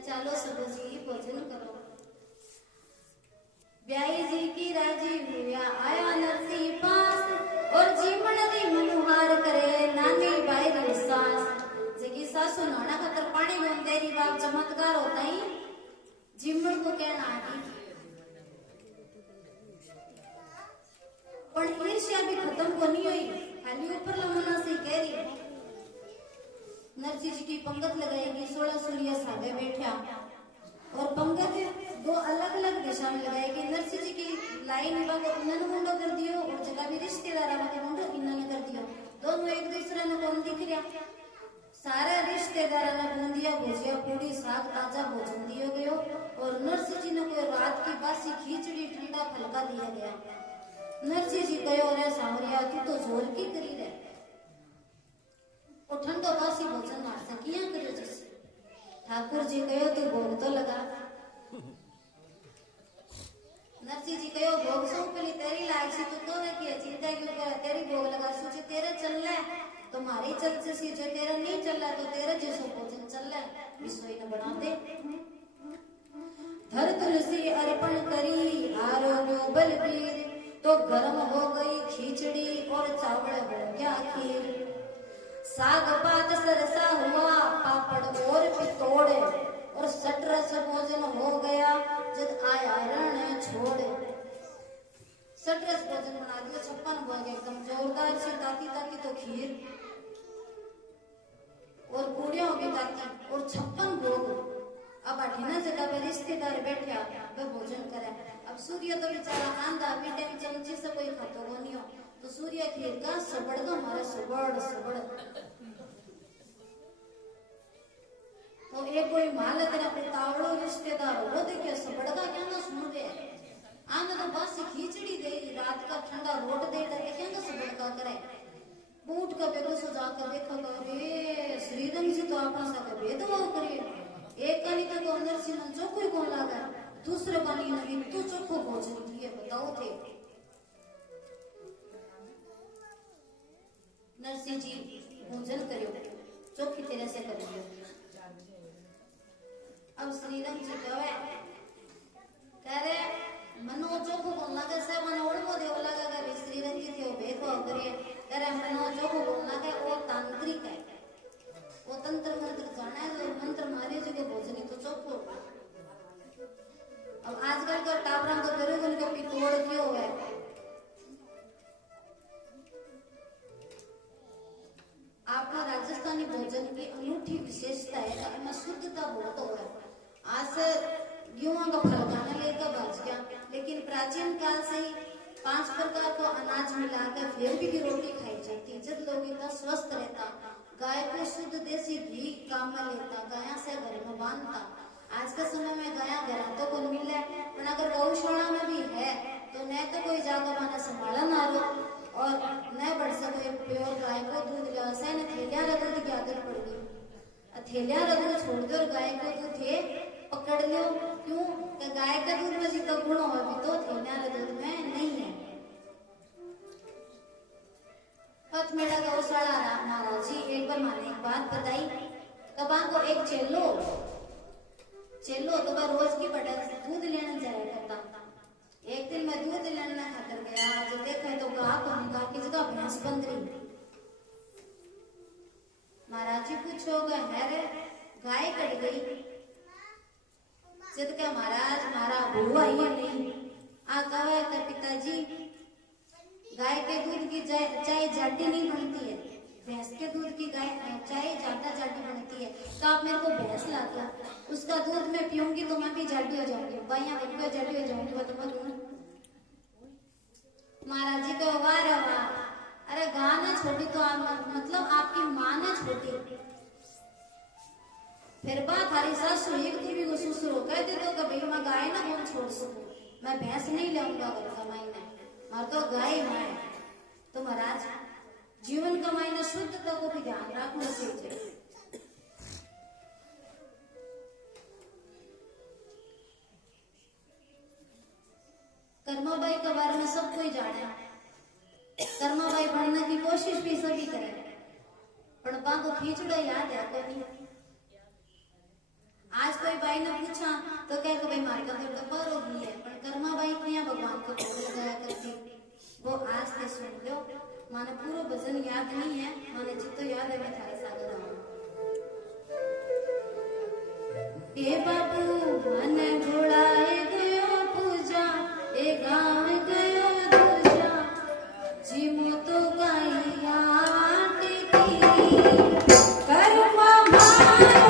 चालो सब जी भोजन करो। ब्याई जी की राजी हुआ आया नरसी पास और जीवन री मनुहार करे नानी बाई सास जगी सासु नाना खतर पानी गोन तेरी बाप चमत्कार होता ही जीवन को कहना आटी पर ईर्ष्या भी खत्म को नहीं हुई खाली ऊपर लमना से कह रही नरसी जी की पंगत लगाएगी 16 सूर्य साधे बैठा और पंगत दो अलग अलग दिशा में लगाएगी। नरसी जी की लाइन को इन्होंने मुंडो कर दियो और जगह भी रिश्तेदार के मुंडो इन्होंने कर दियो। दोनों एक दूसरे ने कौन दिख रहा सारे रिश्तेदार ने बूंदिया भुजिया पूरी साग ताजा भोजन दियो गयो और नरसी जी ने कोई रात की बासी खिचड़ी ठंडा फलका दिया गया। नरसी जी कहो रे सावरिया तू तो जोर की करी रे और ठंडो बासी भोजन मार सकिया करो जिस ठाकुर जी कहो तू भोग तो लगा। नरसी जी कहो भोग सौंपली तेरी लायक सी तू तो है कि चिंता क्यों कर तेरी भोग लगा सोचे तेरे चल रहा है तो मारी चल सी जो तेरा नहीं चल रहा तो तेरा जैसो भोजन चल रहा है विश्वई न बना दे। धर तुलसी अर्पण करी आरोग्य बलबीर तो गर्म हो गई खिचड़ी और चावल हो गया खीर। साग पात सरसा हुआ पापड़ और पितोड़े और सटरस भोजन हो गया जब आया रण छोड़े। सटरस भोजन बना दिया 56 भोग एकदम जोरदार से ताती ताती तो खीर और पूड़ियां होगी ताती और 56 भोग। अब अठीना जगह पे रिश्तेदार बैठे वे भोजन करे। अब सूर्य तो बेचारा आंधा पीटे में चमची से कोई खातो को नहीं हो तो सूर्य खीर का सबड़ का हमारा सबड़ सबड़ तो एक कोई मालक ने अपने तावड़ो रिश्तेदार हो देखिए सबड़ का क्या ना सुन रहे आने तो बस खिचड़ी दे रात का ठंडा रोट दे क्या ना सबड़ का करे बूट का बेगो सो जाकर देखो तो अरे श्रीरंग जी तो अपना सा भेदभाव करिए एक कनी का तो अंदर से मन चोखो कौन लागा दूसरे कनी नवी तू चोखो भोजन दिए बताओ थे। नरसी जी भोजन करियो चोखी तरह से करियो। अब श्रीरंग जी कह रहे मनो चोखो कौन लागे से मन ओळमो देव लागे कि श्रीरंग जी थे भेदभाव करिए कह रहे मनो चोखो कौन लागे वो तांत्रिक है वो तंत्र मंत्र जाना है जो मंत्र मारे जो के भोजन तो चोखो। अब आजकल का टाबरा तो करो उनको पितोड़ क्यों है आपका राजस्थानी भोजन की अनूठी विशेषता है कि इसमें शुद्धता बहुत हो है। आज से गेहूं का फलकाना लेकर बच गया लेकिन प्राचीन काल से ही 5 प्रकार को अनाज मिलाकर फिर भी की रोटी खाई जाती जब लोग इतना स्वस्थ रहता गाय को शुद्ध देसी घी काम में लेता गाया से घर में बांधता। आज के समय में गाया घर तो कौन मिल रहा है पर अगर गौशाला में भी है तो न तो कोई जाकर माना संभाला ना लो और न बढ़ सके प्योर गाय को दूध व्यवसाय ने थैलिया दूध की आदत पड़ गई थैलिया दूध छोड़ दो और गाय को दूध थे पकड़ लो क्यों कि गाय का दूध में जितना गुण हो भी तो थैलिया दूध में नहीं है। पथ मेरा गौशाला महाराज जी एक बार माने एक बात बताई कबा को एक चेलो तो वह रोज की बड़ा दूध लेने जाया करता। एक दिन मैं दूध लेने खातर गया आज देखा तो गाह की जगह भैंस बंद रही। महाराज जी पूछोगे है रे गाय कट गई जब क्या महाराज मारा बुआ ही नहीं आ कहा कि पिताजी गाय के दूध की चाय जाटी नहीं बनती है भैंस के दूध की गाय चाय ज्यादा जाटी बनती है तो आप मेरे को भैंस ला दो उसका दूध मैं पीऊंगी तो मैं भी जाटी हो जाऊंगी बाइया बनकर जाटी हो जाऊंगी बताओ। महाराज जी को वाह रे वाह अरे गाय ने छोटी तो आप मतलब आपकी माँ ने छोटी फिर बात हरी सासू एक दूसरी को सुसुरो कह दे दो कि भाई मैं गाय ना कौन छोड़ सकूं मैं भैंस नहीं लाऊंगा घर कमाई में मार तो गाय माए तो महाराज जीवन कमाई में शुद्धता को भी ध्यान रखना चाहिए। कर्माबाई के बारे में सब कोई जाने कर्माबाई बनने की कोशिश भी सभी करें पर को खींचड़ो याद है कोई आज कोई मारका घर तो पर होगी है पर कर्मा बाई किया भगवान को बोल गया करती वो आज ते सुन लो माने पूरा भजन याद नहीं है माने जितो याद है मैं थारे सागर आऊं ए बाबू मन घोड़ाए गयो पूजा ए गाँव गयो दूजा जीमो तो गाइया टिकी कर्मा मारो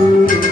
Thank you.